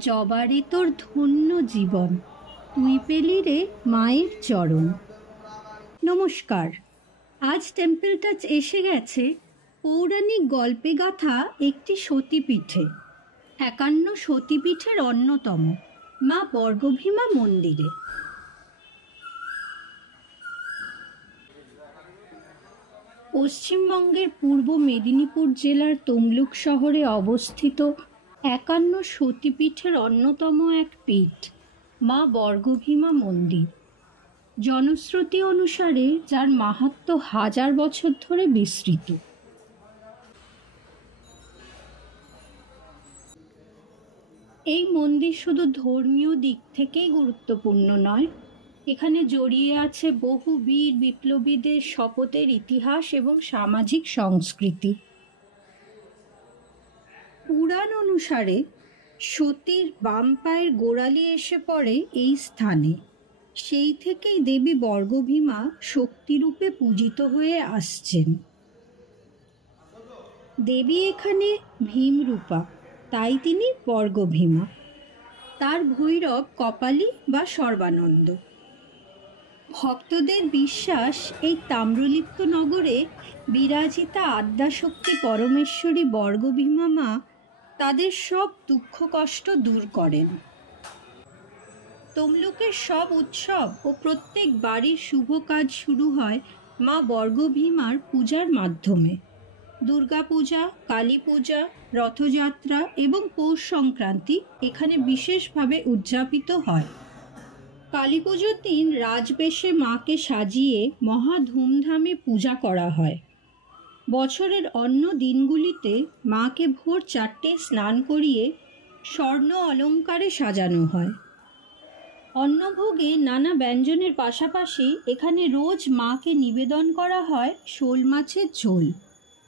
জবারে তোর ধন্য জীবন, তুই পেলি রে মায়ের চরণ। নমস্কার। আজ টেম্পল টাচ এসে গেছে পৌরাণিক গল্পে গাথা একটি সতীপীঠে, ৫১ সতীপীঠের অন্যতম মা বর্গভীমা মন্দিরে। পশ্চিমবঙ্গের পূর্ব মেদিনীপুর জেলার তমলুক শহরে অবস্থিত ৫১ সতীপীঠের অন্যতম এক পীঠ মা বর্গভীমা মন্দির। জনশ্রুতি অনুসারে যার মাহাত্ম্য হাজার বছর ধরে বিস্তৃত। এই মন্দির শুধু ধর্মীয় দিক থেকেই গুরুত্বপূর্ণ নয়, এখানে জড়িয়ে আছে বহু বীর বিপ্লবীদের শপথের ইতিহাস এবং সামাজিক সংস্কৃতি। পুরাণ অনুসারে সতীর বাম পায়ের গোড়ালি এসে পড়ে এই স্থানে। সেই থেকেই দেবী বর্গভীমা শক্তিরূপে পূজিত হয়ে আসছেন। দেবী এখানে ভীমরূপা, তাই তিনি বর্গভীমা। তার ভৈরব কপালী বা সর্বানন্দ। ভক্তদের বিশ্বাস, এই তাম্রলিপ্ত নগরে বিরাজিতা আদ্যাশক্তি পরমেশ্বরী বর্গভীমা মা তাদের সব দুঃখ কষ্ট দূর করেন। তমলুকের সব উৎসব ও প্রত্যেক বাড়ির শুভ কাজ শুরু হয় মা বর্গভীমার পূজার মাধ্যমে। দুর্গাপূজা, কালী পূজা, রথযাত্রা এবং পৌষ সংক্রান্তি এখানে বিশেষভাবে উদযাপিত হয়। কালী পুজোর দিন রাজবেশে মাকে সাজিয়ে মহা ধুমধামে পূজা করা হয়। বছরের অন্য দিনগুলিতে মাকে ভোর ৪টায় স্নান করিয়ে স্বর্ণ অলঙ্কারে সাজানো হয়। অন্নভোগে নানা ব্যঞ্জনের পাশাপাশি এখানে রোজ মাকে নিবেদন করা হয় শোল মাছের ঝোল।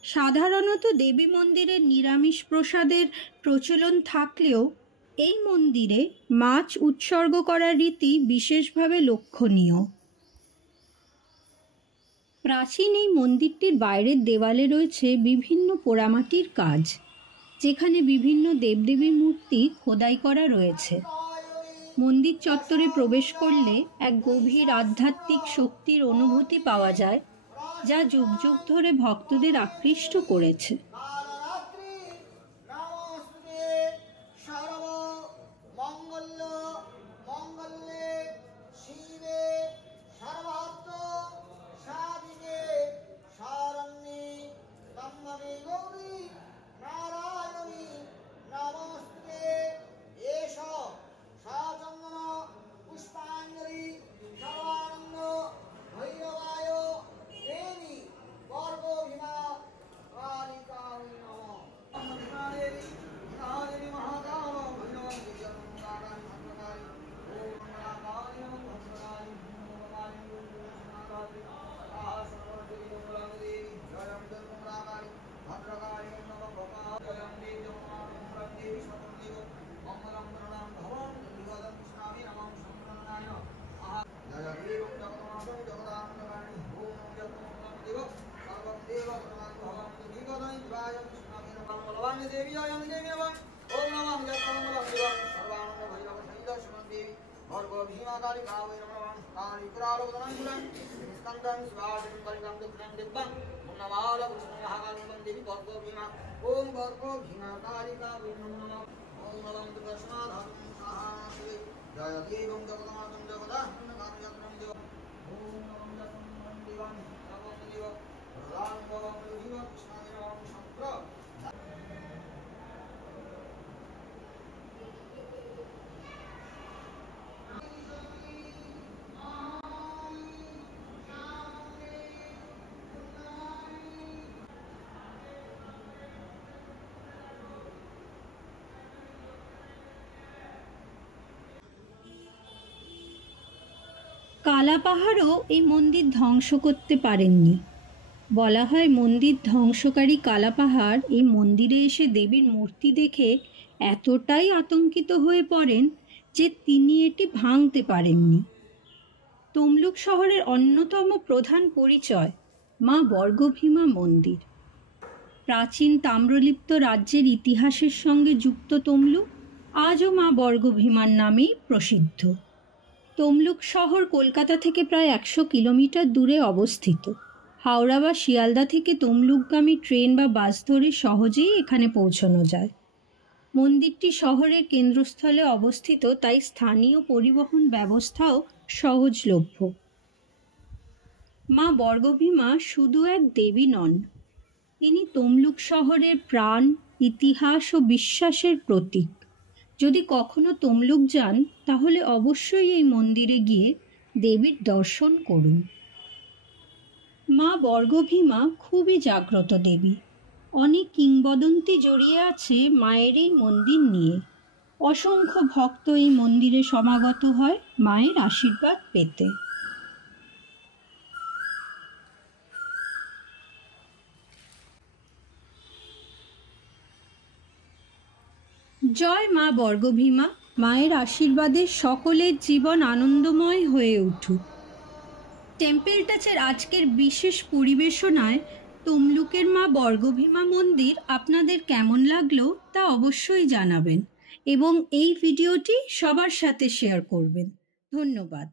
সাধারণত দেবী মন্দিরে নিরামিষ প্রসাদের প্রচলন থাকলেও এই মন্দিরে মাছ উৎসর্গ করার রীতি বিশেষভাবে লক্ষণীয়। প্রাচীন এই মন্দিরটির বাইরের দেওয়ালে রয়েছে বিভিন্ন পোড়ামাটির কাজ, যেখানে বিভিন্ন দেবদেবীর মূর্তি খোদাই করা রয়েছে। মন্দির চত্বরে প্রবেশ করলে এক গভীর আধ্যাত্মিক শক্তির অনুভূতি পাওয়া যায়, যা যুগ যুগ ধরে ভক্তদের আকৃষ্ট করেছে। কালাপাহাড়ও এই মন্দির ধ্বংস করতে পারেননি। বলা হয় মন্দির ধ্বংসকারী কালাপাহাড় এই মন্দিরে এসে দেবীর মূর্তি দেখে এতটাই আতঙ্কিত হয়ে পড়েন যে তিনি এটি ভাঙতে পারেননি। তমলুক শহরের অন্যতম প্রধান পরিচয় মা বর্গভীমা মন্দির। প্রাচীন তাম্রলিপ্ত রাজ্যের ইতিহাসের সঙ্গে যুক্ত তমলুক আজও মা বর্গভীমার নামেই প্রসিদ্ধ। তমলুক শহর কলকাতা থেকে প্রায় 100 কিলোমিটার দূরে অবস্থিত। হাওড়া বা শিয়ালদা থেকে তমলুকগামী ট্রেন বা বাস ধরে সহজেই এখানে পৌঁছানো যায়। মন্দিরটি শহরের কেন্দ্রস্থলে অবস্থিত, তাই স্থানীয় পরিবহন ব্যবস্থাও সহজলভ্য। মা বর্গভীমা শুধু এক দেবী নন, তিনি তমলুক শহরের প্রাণ, ইতিহাস ও বিশ্বাসের প্রতীক। যদি কখনো তমলুক যান তাহলে অবশ্যই এই মন্দিরে গিয়ে দেবীর দর্শন করুন। মা বর্গভীমা খুবই জাগ্রত দেবী। অনেক কিংবদন্তি জড়িয়ে আছে মায়ের এই মন্দির নিয়ে। অসংখ্য ভক্ত এই মন্দিরে সমাগত হয় মায়ের আশীর্বাদ পেতে। জয় মা বর্গভীমা। মায়ের আশীর্বাদে সকলের জীবন আনন্দময় হয়ে উঠুক। টেম্পল টাচের আজকের বিশেষ পরিবেশনায় তমলুকের মা বর্গভীমা মন্দির আপনাদের কেমন লাগলো তা অবশ্যই জানাবেন এবং এই ভিডিওটি সবার সাথে শেয়ার করবেন। ধন্যবাদ।